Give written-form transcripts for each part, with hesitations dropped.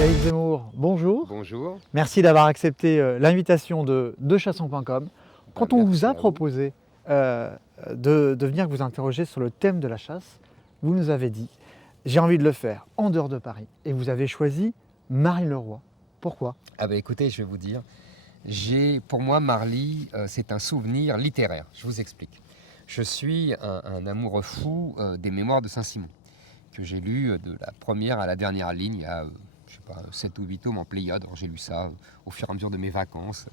Yaïd Zemmour, bonjour. Bonjour. Merci d'avoir accepté l'invitation de Chasson.com. Quand on vous a proposé de venir vous interroger sur le thème de la chasse, vous nous avez dit « j'ai envie de le faire en dehors de Paris » et vous avez choisi Marly Le Roy. Pourquoi? Ah bah écoutez, je vais vous dire, pour moi Marly, c'est un souvenir littéraire. Je vous explique. Je suis un amoureux fou des Mémoires de Saint-Simon, que j'ai lu de la première à la dernière ligne, il y a je sais pas, 7 ou 8 tomes en Pléiade. Alors j'ai lu ça au fur et à mesure de mes vacances.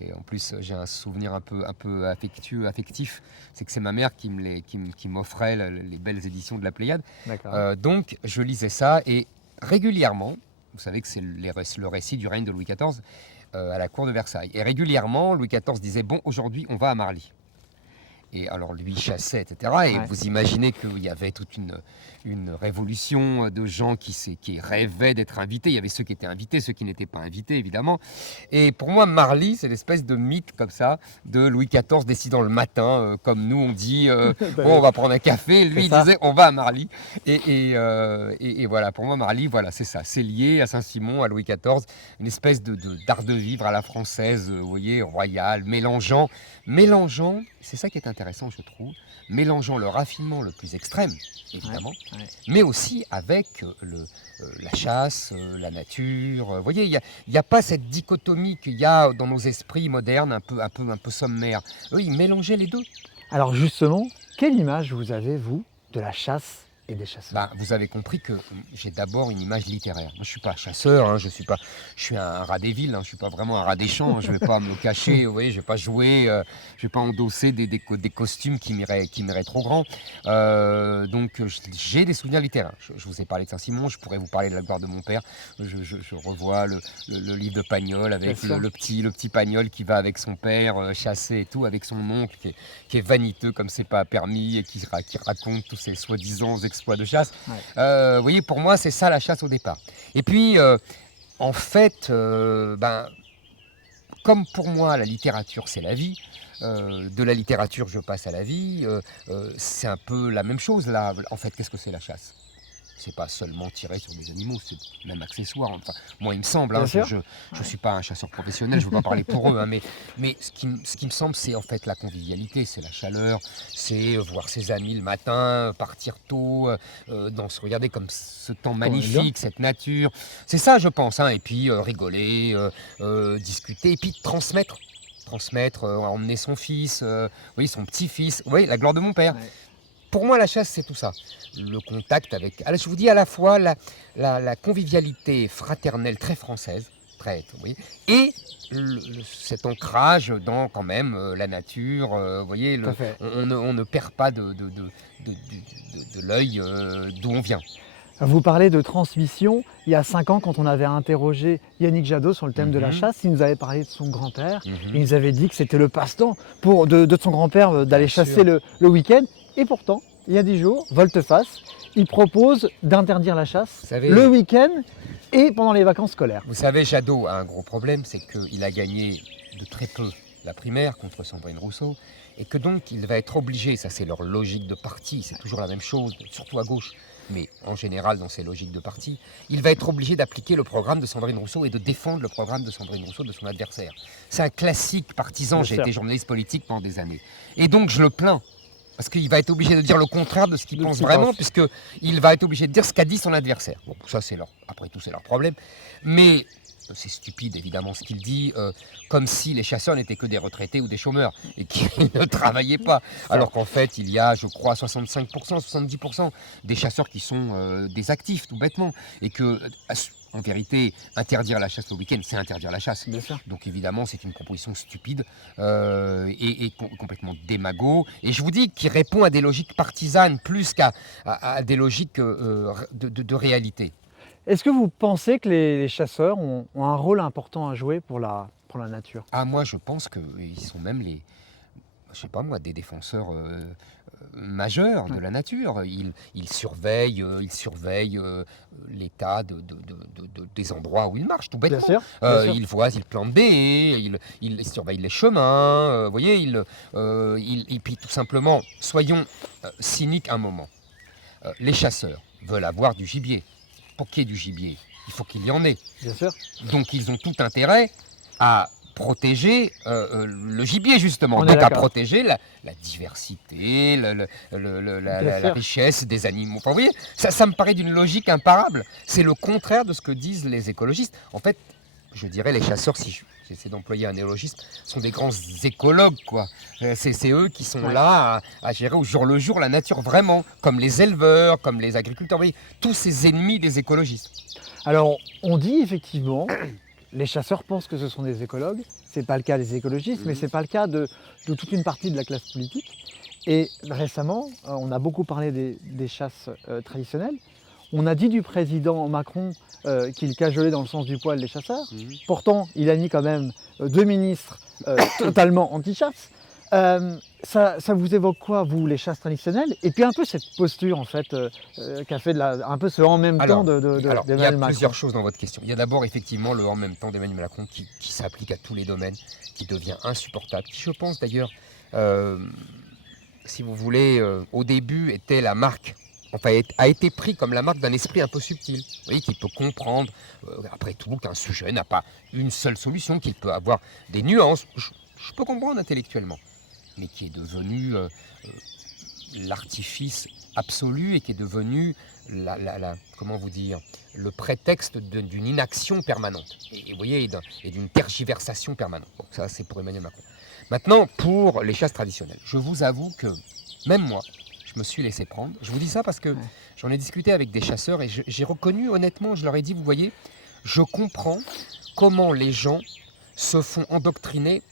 Et en plus, j'ai un souvenir un peu affectif. C'est que c'est ma mère qui m'offrait les belles éditions de la Pléiade. Donc, je lisais ça et régulièrement, vous savez que c'est le récit du règne de Louis XIV à la cour de Versailles. Et régulièrement, Louis XIV disait « Bon, aujourd'hui, on va à Marly ». Et alors lui chassait, etc. Et vous imaginez qu'il y avait toute une révolution de gens qui rêvaient d'être invités. Il y avait ceux qui étaient invités, ceux qui n'étaient pas invités, évidemment. Et pour moi, Marly, c'est l'espèce de mythe comme ça, de Louis XIV décidant le matin, comme nous on dit, bon, on va prendre un café. Lui, il disait, on va à Marly. Et voilà, pour moi, Marly, voilà, c'est ça. C'est lié à Saint-Simon, à Louis XIV, une espèce d'art de vivre à la française, vous voyez, royale, mélangeant, c'est ça qui est intéressant, je trouve, mélangeant le raffinement le plus extrême, évidemment, mais aussi avec la chasse, la nature. Vous voyez, il n'y a pas cette dichotomie qu'il y a dans nos esprits modernes, un peu sommaires. Eux, ils mélangeaient les deux. Alors justement, quelle image vous avez, vous, de la chasse et des chasseurs? Vous avez compris que j'ai d'abord une image littéraire. Moi, je ne suis pas chasseur, hein, je suis un rat des villes, hein, je ne suis pas vraiment un rat des champs, hein, je ne vais pas me cacher, vous voyez, je ne vais pas jouer, je ne vais pas endosser des costumes qui m'iraient trop grands. Donc, j'ai des souvenirs littéraires. Je vous ai parlé de Saint-Simon, je pourrais vous parler de la gloire de mon père. Je revois le livre de Pagnol avec le petit Pagnol qui va avec son père chasser et tout, avec son oncle qui est vaniteux comme c'est pas permis et qui raconte tous ses soi-disant exploits de chasse. Vous voyez, pour moi, c'est ça la chasse au départ. Et puis, en fait, comme pour moi, la littérature, c'est la vie, de la littérature, je passe à la vie, c'est un peu la même chose, là. En fait, qu'est-ce que c'est la chasse? C'est pas seulement tirer sur des animaux, c'est même accessoire. Enfin, moi, il me semble, hein, je suis pas un chasseur professionnel, je ne veux pas parler pour eux, hein, mais ce qui me semble, c'est en fait la convivialité, c'est la chaleur, c'est voir ses amis le matin, partir tôt, regarder comme ce temps magnifique, cette nature. C'est ça, je pense, hein, et puis rigoler, discuter, et puis transmettre, emmener son fils, oui, son petit-fils, oui, la gloire de mon père. Pour moi, la chasse, c'est tout ça. Le contact avec... Alors, je vous dis à la fois la convivialité fraternelle très française, oui, et cet ancrage dans quand même la nature. Vous voyez, on ne perd pas de l'œil d'où on vient. Vous parlez de transmission. Il y a 5 ans, quand on avait interrogé Yannick Jadot sur le thème de la chasse, il nous avait parlé de son grand-père. Il nous avait dit que c'était le passe-temps de son grand-père d'aller chasser le week-end. Et pourtant, il y a 10 jours, volte-face, il propose d'interdire la chasse le week-end et pendant les vacances scolaires. Vous savez, Jadot a un gros problème, c'est qu'il a gagné de très peu la primaire contre Sandrine Rousseau, et que donc il va être obligé, ça c'est leur logique de parti, c'est toujours la même chose, surtout à gauche, mais en général dans ces logiques de parti, il va être obligé d'appliquer le programme de Sandrine Rousseau et de défendre le programme de Sandrine Rousseau de son adversaire. C'est un classique partisan, j'ai été journaliste politique pendant des années. Et donc je le plains, parce qu'il va être obligé de dire le contraire de ce qu'il pense vraiment, puisqu'il va être obligé de dire ce qu'a dit son adversaire. Bon, ça après tout c'est leur problème, mais... C'est stupide, évidemment, ce qu'il dit, comme si les chasseurs n'étaient que des retraités ou des chômeurs et qui ne travaillaient pas. Alors qu'en fait, il y a, je crois, 65%, 70% des chasseurs qui sont des actifs, tout bêtement. Et que, en vérité, interdire la chasse le week-end, c'est interdire la chasse. Donc évidemment, c'est une proposition stupide et complètement démago. Et je vous dis qu'il répond à des logiques partisanes plus qu'à des logiques de réalité. Est-ce que vous pensez que les chasseurs ont un rôle important à jouer pour la nature? Ah, moi, je pense qu'ils sont même je sais pas moi, des défenseurs majeurs de la nature. Ils surveillent l'état des endroits où ils marchent, tout bêtement. Bien sûr. Ils voient, ils plantent des haies, ils surveillent les chemins, vous voyez, et puis tout simplement, soyons cyniques un moment. Les chasseurs veulent avoir du gibier. pour qu'il y ait du gibier, il faut qu'il y en ait. Bien sûr. Donc ils ont tout intérêt à protéger le gibier, justement. On est Donc à d'accord. protéger la diversité, la richesse des animaux. Enfin, vous voyez, ça me paraît d'une logique imparable. C'est le contraire de ce que disent les écologistes. En fait, je dirais les chasseurs, si j'essaie d'employer un néologisme, sont des grands écologues, quoi. C'est eux qui sont là à gérer au jour le jour la nature, vraiment, comme les éleveurs, comme les agriculteurs. Vous voyez, tous ces ennemis des écologistes. Alors, on dit effectivement, les chasseurs pensent que ce sont des écologues. C'est pas le cas des écologistes, mais c'est pas le cas de toute une partie de la classe politique. Et récemment, on a beaucoup parlé des chasses traditionnelles. On a dit du président Macron qu'il cajolait dans le sens du poil les chasseurs. Pourtant, il a mis quand même 2 ministres totalement anti-chasse. Ça vous évoque quoi, vous, les chasses traditionnelles? Et puis un peu cette posture, en fait, qu'a fait un peu ce en même temps d'Emmanuel Macron. Il y a plusieurs choses dans votre question. Il y a d'abord, effectivement, le en même temps d'Emmanuel Macron qui s'applique à tous les domaines, qui devient insupportable, qui, je pense d'ailleurs, si vous voulez, au début était la marque, enfin a été pris comme la marque d'un esprit un peu subtil, vous voyez, qui peut comprendre, après tout, qu'un sujet n'a pas une seule solution, qu'il peut avoir des nuances, je peux comprendre intellectuellement, mais qui est devenu l'artifice absolu et qui est devenu comment vous dire, le prétexte d'une inaction permanente, et vous voyez, et d'une tergiversation permanente. Donc ça, c'est pour Emmanuel Macron. Maintenant, pour les chasses traditionnelles, je vous avoue que même moi, je me suis laissé prendre. Je vous dis ça parce que j'en ai discuté avec des chasseurs et j'ai reconnu, honnêtement, je leur ai dit, vous voyez, je comprends comment les gens se font endoctriner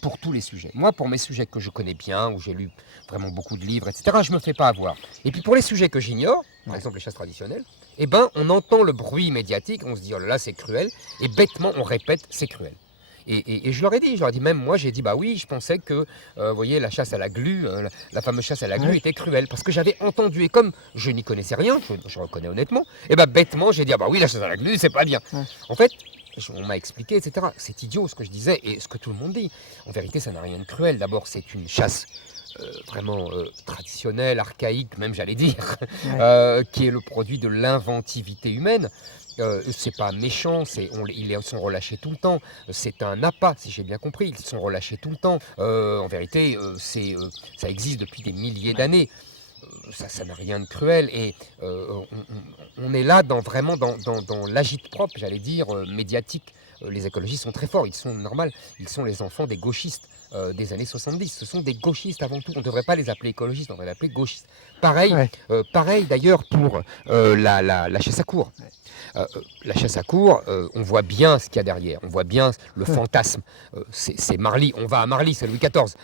pour tous les sujets. Moi, pour mes sujets que je connais bien, où j'ai lu vraiment beaucoup de livres, etc., je ne me fais pas avoir. Et puis pour les sujets que j'ignore, par exemple les chasses traditionnelles, eh ben, on entend le bruit médiatique, on se dit, oh là là, c'est cruel, et bêtement, on répète, c'est cruel. Et je leur ai dit, même moi, j'ai dit, bah oui, je pensais que, vous voyez, la chasse à la glu, la fameuse chasse à la glu était cruelle, parce que j'avais entendu, et comme je n'y connaissais rien, je reconnais honnêtement, et bah bêtement, j'ai dit, ah bah oui, la chasse à la glu, c'est pas bien. En fait, on m'a expliqué, etc. C'est idiot ce que je disais, et ce que tout le monde dit. En vérité, ça n'a rien de cruel. D'abord, c'est une chasse vraiment traditionnelle, archaïque, même j'allais dire, qui est le produit de l'inventivité humaine. C'est pas méchant, ils sont relâchés tout le temps. C'est un appât, si j'ai bien compris. Ils sont relâchés tout le temps. En vérité, ça existe depuis des milliers d'années. Ça n'a rien de cruel. Et on est là vraiment dans l'agite-propre, j'allais dire, médiatique. Les écologistes sont très forts, ils sont normal, ils sont les enfants des gauchistes des années 70. Ce sont des gauchistes avant tout. On ne devrait pas les appeler écologistes, on devrait les appeler gauchistes. Pareil, pareil d'ailleurs pour la chasse à courre. La chasse à courre, on voit bien ce qu'il y a derrière, on voit bien le fantasme. C'est Marly, on va à Marly, c'est Louis XIV.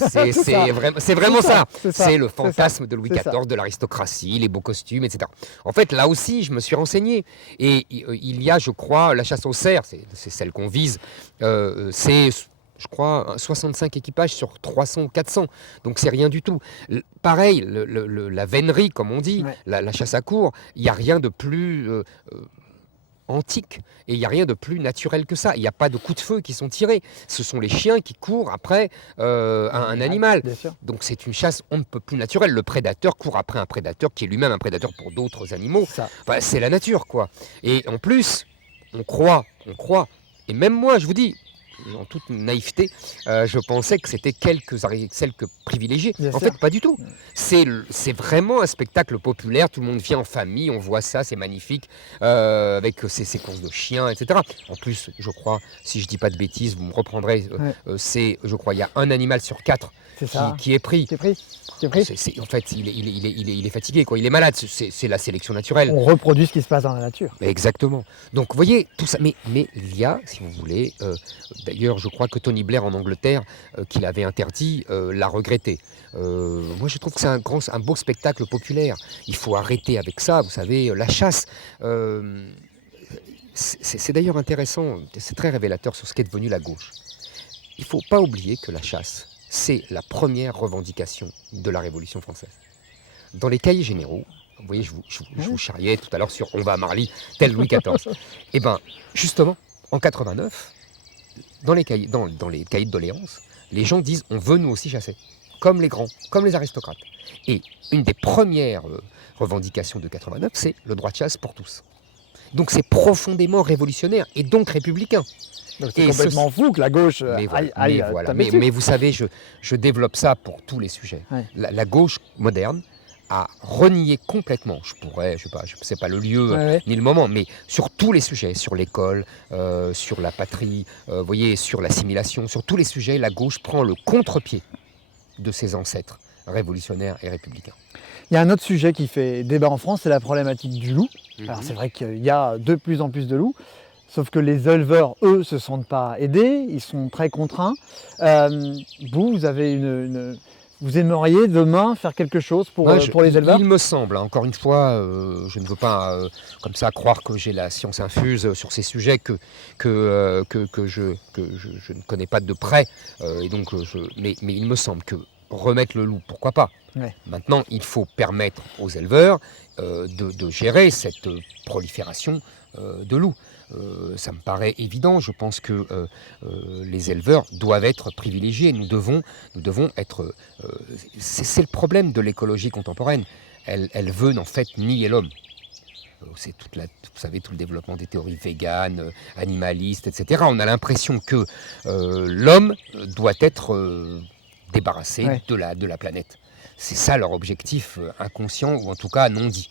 C'est vraiment ça. C'est le fantasme de Louis XIV, de l'aristocratie, les beaux costumes, etc. En fait, là aussi, je me suis renseigné. Et il y a, je crois, la chasse aux cerfs, c'est celle qu'on vise, c'est, je crois, 65 équipages sur 300 ou 400. Donc c'est rien du tout. Pareil, la vénerie, comme on dit, la chasse à courre, il n'y a rien de plus antique et il n'y a rien de plus naturel que ça. Il n'y a pas de coups de feu qui sont tirés. Ce sont les chiens qui courent après un animal. Donc c'est une chasse on ne peut plus naturelle. Le prédateur court après un prédateur qui est lui-même un prédateur pour d'autres animaux. Enfin, c'est la nature, quoi. Et en plus, on croit, et même moi, je vous dis, en toute naïveté, je pensais que c'était quelques privilégiés. En fait, pas du tout. C'est vraiment un spectacle populaire. Tout le monde vient en famille, on voit ça, c'est magnifique, avec ces courses de chiens, etc. En plus, je crois, si je dis pas de bêtises, vous me reprendrez, je crois, il y a un animal sur 4 qui est pris. En fait, il est fatigué, quoi. Il est malade. C'est la sélection naturelle. On reproduit ce qui se passe dans la nature. Exactement. Donc, vous voyez, tout ça. Mais il y a, si vous voulez, d'ailleurs, je crois que Tony Blair en Angleterre, qui l'avait interdit, l'a regretté. Moi, je trouve que c'est un beau spectacle populaire. Il faut arrêter avec ça. Vous savez, la chasse. C'est d'ailleurs intéressant. C'est très révélateur sur ce qu'est devenu la gauche. Il ne faut pas oublier que la chasse, c'est la première revendication de la Révolution française. Dans les cahiers généraux, vous voyez, je vous charriais tout à l'heure sur « On va à Marly », tel Louis XIV. Eh bien, justement, en 89, dans les cahiers de doléances, les gens disent « On veut nous aussi chasser », comme les grands, comme les aristocrates. Et une des premières revendications de 89, c'est le droit de chasse pour tous. Donc c'est profondément révolutionnaire et donc républicain. Donc c'est complètement fou que la gauche aille taper dessus. Mais vous savez, je développe ça pour tous les sujets. Ouais. La gauche moderne a renié complètement, c'est pas le lieu ni le moment, mais sur tous les sujets, sur l'école, sur la patrie, vous voyez, sur l'assimilation, sur tous les sujets, la gauche prend le contre-pied de ses ancêtres révolutionnaires et républicains. Il y a un autre sujet qui fait débat en France, c'est la problématique du loup. Alors c'est vrai qu'il y a de plus en plus de loups, sauf que les éleveurs, eux, se sentent pas aidés, ils sont très contraints. Vous avez vous aimeriez demain faire quelque chose pour les éleveurs? Il me semble, encore une fois, je ne veux pas comme ça croire que j'ai la science infuse sur ces sujets que je ne connais pas de près. Mais il me semble que remettre le loup, pourquoi pas. Ouais. Maintenant, il faut permettre aux éleveurs de gérer cette prolifération de loups. Ça me paraît évident. Je pense que les éleveurs doivent être privilégiés. Nous devons être... c'est le problème de l'écologie contemporaine. Elle veut en fait nier l'homme. C'est vous savez, tout le développement des théories véganes, animalistes, etc. On a l'impression que l'homme doit être débarrassé de la planète. C'est ça leur objectif inconscient, ou en tout cas non dit.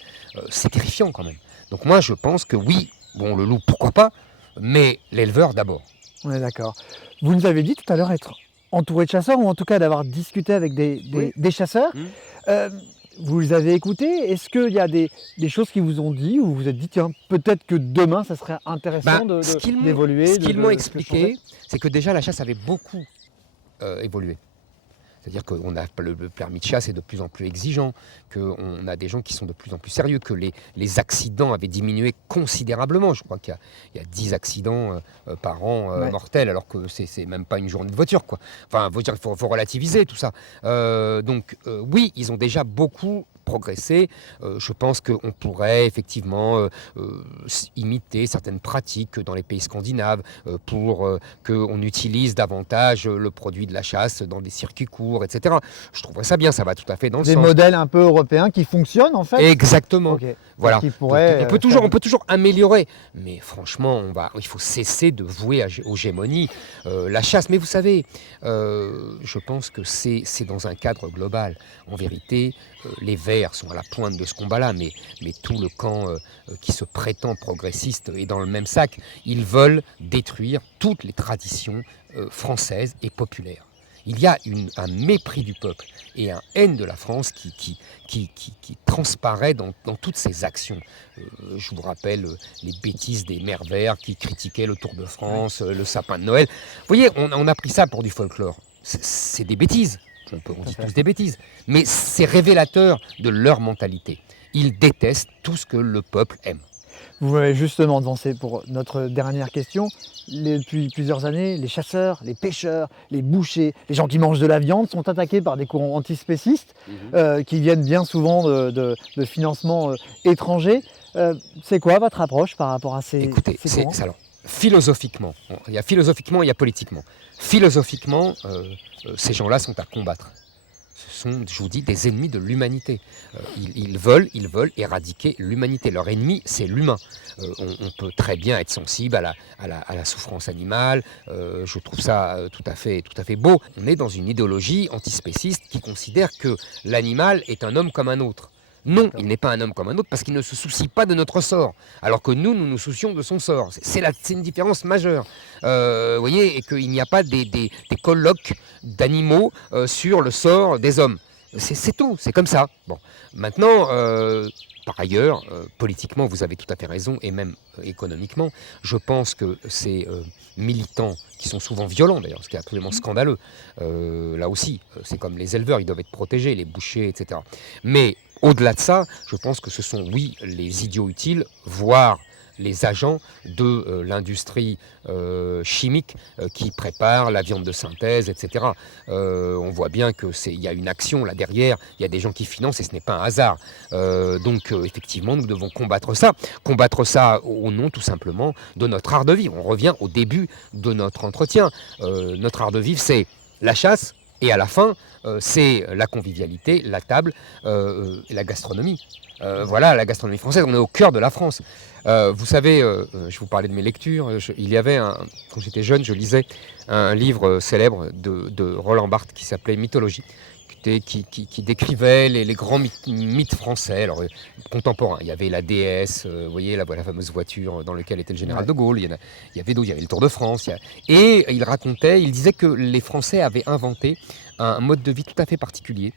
C'est terrifiant quand même. Donc moi je pense que oui, bon, le loup, pourquoi pas, mais l'éleveur d'abord. On est d'accord. Vous nous avez dit tout à l'heure être entouré de chasseurs, ou en tout cas d'avoir discuté avec des chasseurs. Vous les avez écoutés. Est-ce qu'il y a des choses qu'ils vous ont dit, ou vous vous êtes dit, tiens, peut-être que demain, ça serait intéressant d'évoluer? Ce qu'ils m'ont expliqué, c'est que déjà la chasse avait beaucoup évolué. C'est-à-dire qu'on a le permis de chasse est de plus en plus exigeant, qu'on a des gens qui sont de plus en plus sérieux, que les accidents avaient diminué considérablement. Je crois qu'il y a 10 accidents par an mortels, alors que c'est même pas une journée de voiture, quoi. Enfin, il faut relativiser tout ça. Oui, ils ont déjà beaucoup progresser. Je pense qu'on pourrait effectivement imiter certaines pratiques dans les pays scandinaves pour qu'on utilise davantage le produit de la chasse dans des circuits courts, etc. Je trouverais ça bien, ça va tout à fait dans le sens. Des modèles un peu européens qui fonctionnent en fait. Exactement. Okay. Voilà. On peut toujours améliorer, mais franchement, il faut cesser de vouer aux gémonies la chasse. Mais vous savez, je pense que c'est dans un cadre global. En vérité, les Verts sont à la pointe de ce combat-là, mais tout le camp qui se prétend progressiste est dans le même sac. Ils veulent détruire toutes les traditions françaises et populaires. Il y a un mépris du peuple et un haine de la France qui transparaît dans toutes ces actions. Je vous rappelle les bêtises des maires verts qui critiquaient le Tour de France, le sapin de Noël. Vous voyez, on a pris ça pour du folklore. C'est des bêtises. On dit tous des bêtises. Mais c'est révélateur de leur mentalité. Ils détestent tout ce que le peuple aime. Vous m'avez justement devancé pour notre dernière question. Depuis plusieurs années, les chasseurs, les pêcheurs, les bouchers, les gens qui mangent de la viande sont attaqués par des courants antispécistes qui viennent bien souvent de financements étrangers. C'est quoi votre approche par rapport à ces courants? Alors, philosophiquement, il y a politiquement. Philosophiquement, ces gens-là sont à combattre. Ce sont, je vous dis, des ennemis de l'humanité. Ils veulent éradiquer l'humanité. Leur ennemi, c'est l'humain. On peut très bien être sensible à la souffrance animale. Je trouve ça tout à fait beau. On est dans une idéologie antispéciste qui considère que l'animal est un homme comme un autre. Non, il n'est pas un homme comme un autre parce qu'il ne se soucie pas de notre sort, alors que nous nous soucions de son sort. C'est une différence majeure. Vous voyez, et qu'il n'y a pas des colloques d'animaux sur le sort des hommes. C'est tout, c'est comme ça. Bon, maintenant, par ailleurs, politiquement, vous avez tout à fait raison, et même économiquement, je pense que ces militants, qui sont souvent violents d'ailleurs, ce qui est absolument scandaleux, là aussi, c'est comme les éleveurs, ils doivent être protégés, les bouchers, etc. Mais au-delà de ça, je pense que ce sont, oui, les idiots utiles, voire les agents de l'industrie chimique qui prépare la viande de synthèse, etc. On voit bien qu'il y a une action là derrière, il y a des gens qui financent et ce n'est pas un hasard. Donc effectivement, nous devons combattre ça au nom tout simplement de notre art de vivre. On revient au début de notre entretien. Notre art de vivre, c'est la chasse, Et à la fin, c'est la convivialité, la table, et la gastronomie. Voilà, la gastronomie française, on est au cœur de la France. Vous savez, je vous parlais de mes lectures, il y avait, quand j'étais jeune, je lisais un livre célèbre de Roland Barthes qui s'appelait Mythologie, qui décrivait les grands mythes français, alors, contemporains. Il y avait la déesse, vous voyez, la fameuse voiture dans laquelle était le général de Gaulle, il y avait d'autres, il y avait le Tour de France. Et il disait que les Français avaient inventé un mode de vie tout à fait particulier,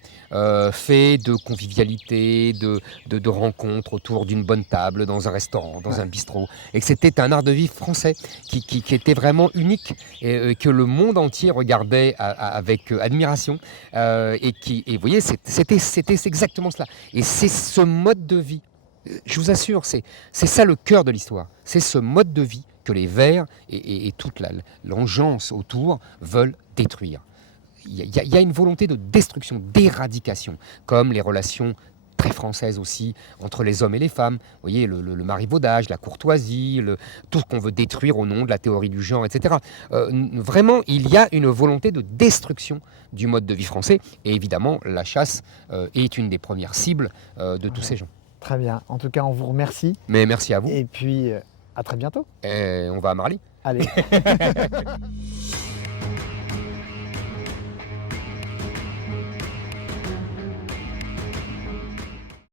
fait de convivialité, de rencontres autour d'une bonne table, dans un restaurant, dans un bistrot, et que c'était un art de vivre français qui était vraiment unique, et que le monde entier regardait avec admiration, et vous voyez, c'était exactement cela. Et c'est ce mode de vie, je vous assure, c'est ça le cœur de l'histoire, c'est ce mode de vie que les Verts et toute l'engeance autour veulent détruire. Il y a une volonté de destruction, d'éradication, comme les relations très françaises aussi entre les hommes et les femmes. Vous voyez, le marivaudage, la courtoisie, tout ce qu'on veut détruire au nom de la théorie du genre, etc. Vraiment, il y a une volonté de destruction du mode de vie français. Et évidemment, la chasse est une des premières cibles de tous ces gens. Très bien. En tout cas, on vous remercie. Mais merci à vous. Et puis, à très bientôt. Et on va à Marly. Allez.